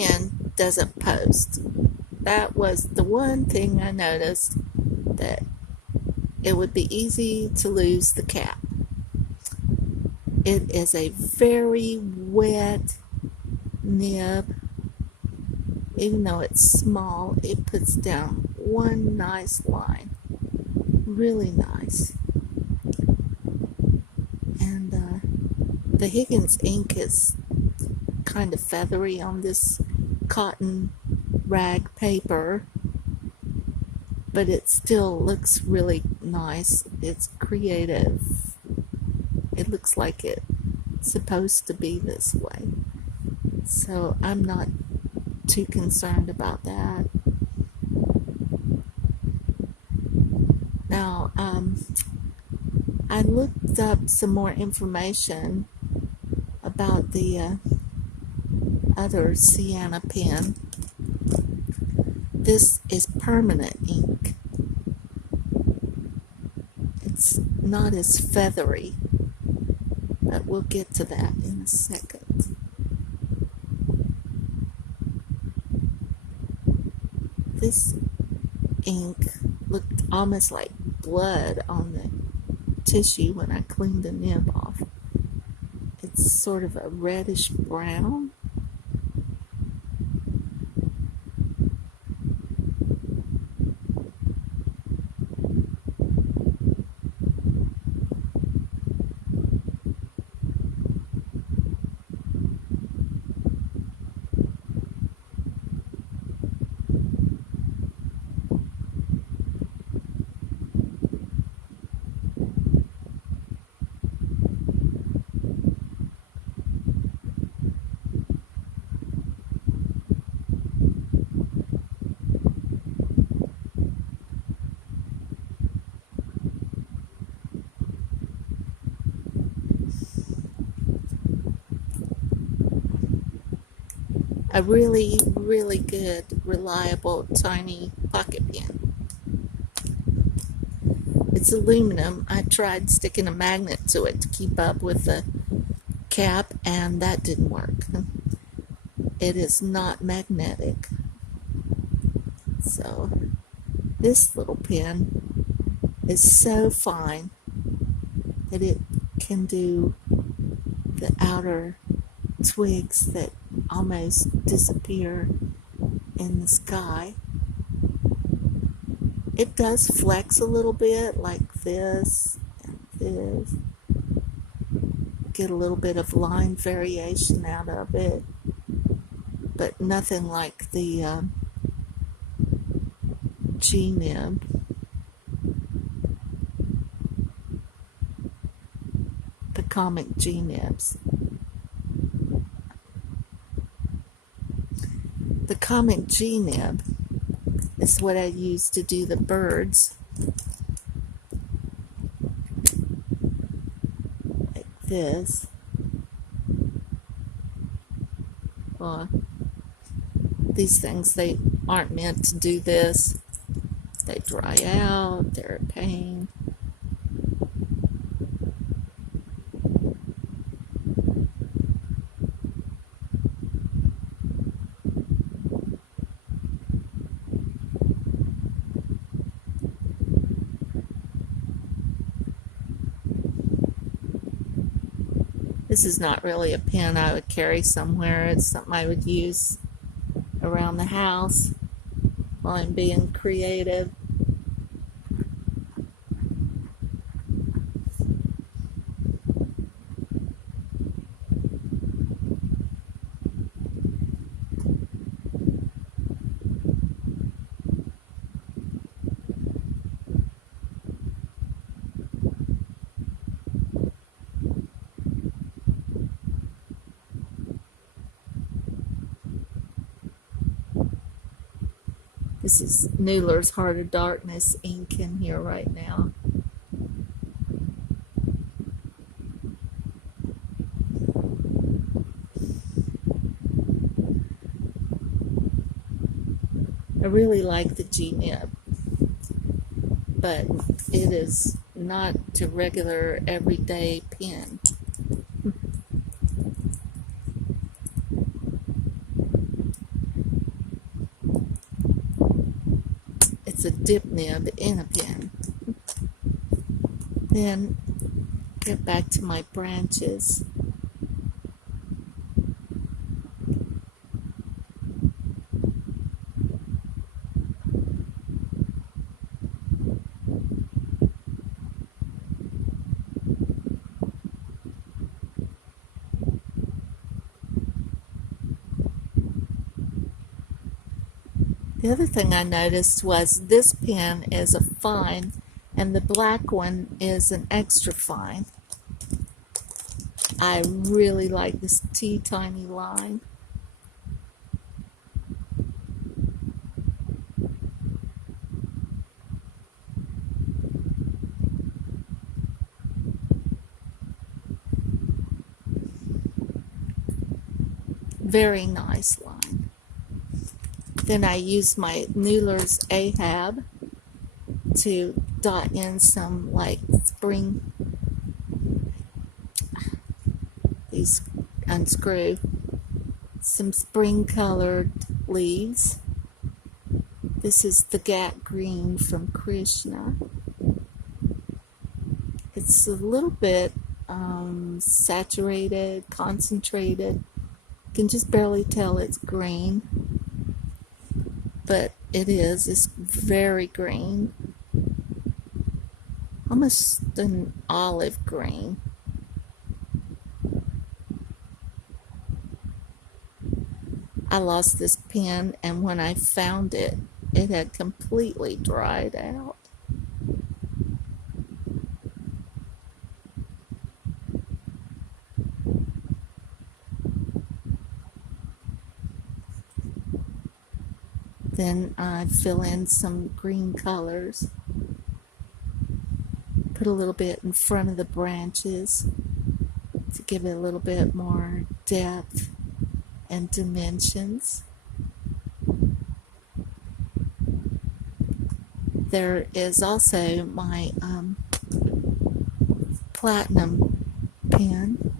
pen doesn't post. That was the one thing I noticed, that it would be easy to lose the cap. It is a very wet nib. Even though it's small, it puts down one nice line. Really nice. And the Higgins ink is kind of feathery on this cotton rag paper, but it still looks really nice. It's creative. It looks like it's supposed to be this way. So I'm not too concerned about that. Now, I looked up some more information about the other Sienna pen. This is permanent ink. It's not as feathery, but we'll get to that in a second. This ink looked almost like blood on the tissue when I cleaned the nib off. It's sort of a reddish brown. A really, really good, reliable, tiny pocket pen. It's aluminum. I tried sticking a magnet to it to keep up with the cap, and that didn't work. It is not magnetic. So this little pen is so fine that it can do the outer twigs that almost disappear in the sky. It does flex a little bit, like this and this. Get a little bit of line variation out of it, but nothing like the G-nib. The Comic G-nibs. The Comic G-nib is what I use to do the birds. Like this. Well, these things, they aren't meant to do this. They dry out, they're a pain. This is not really a pen I would carry somewhere. It's something I would use around the house while I'm being creative. This is Noodler's Heart of Darkness ink in here right now. I really like the G-nib, but it is not a regular everyday pen. dip nib in a pen. Then get back to my branches. The other thing I noticed was this pen is a fine and the black one is an extra fine. I really like this teeny line. Very nice line. Then I use my Noodler's Ahab to dot in some like spring, these unscrew, some spring colored leaves. This is the Gat Green from Krishna. It's a little bit saturated, concentrated. You can just barely tell it's green, but it's very green, almost an olive green. I lost this pen, and when I found it, it had completely dried out. Then I fill in some green colors, put a little bit in front of the branches to give it a little bit more depth and dimensions. There is also my platinum pen.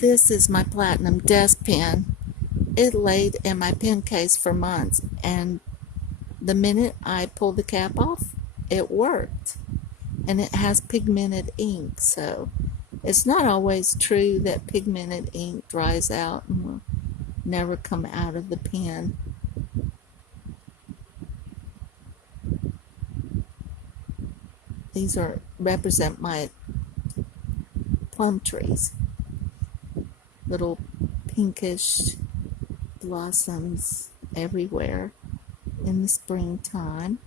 This is my platinum desk pen. It laid in my pen case for months, and the minute I pulled the cap off, it worked. And it has pigmented ink, so it's not always true that pigmented ink dries out and will never come out of the pen. These represent my plum trees. Little pinkish blossoms everywhere in the springtime.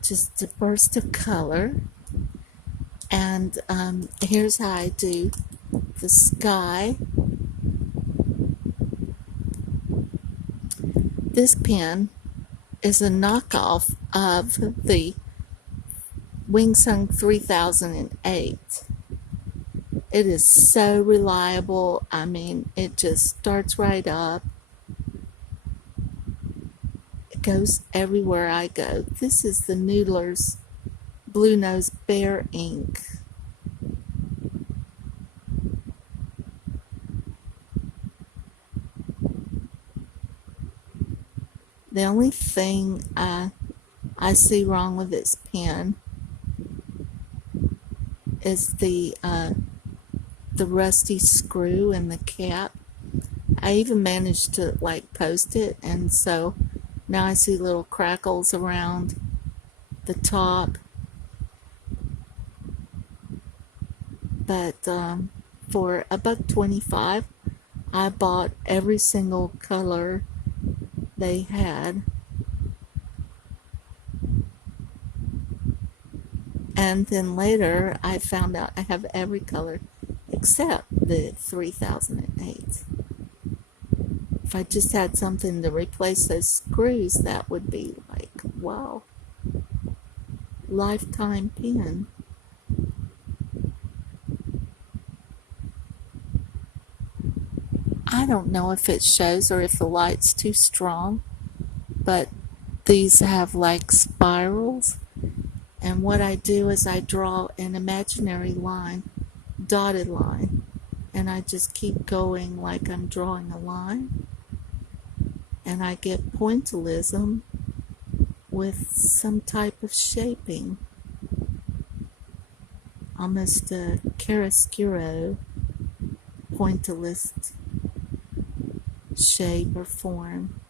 Just a burst of color. And here's how I do the sky. This pen is a knockoff of the Wingsung 3008. It is so reliable. I mean, it just starts right up. It goes everywhere I go. This is the Noodler's Blue Nose Bear ink. The only thing I see wrong with this pen is the rusty screw in the cap. I even managed to like post it, and so now I see little crackles around the top. But for $1.25, I bought every single color they had, and then later I found out I have every color except the 3008. If I just had something to replace those screws, that would be like, wow, lifetime pen. I don't know if it shows or if the light's too strong, but these have like spirals. And what I do is I draw an imaginary line, dotted line, and I just keep going like I'm drawing a line. And I get pointillism with some type of shaping, almost a chiaroscuro pointillist shape or form.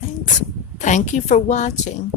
Thanks. Thank you for watching.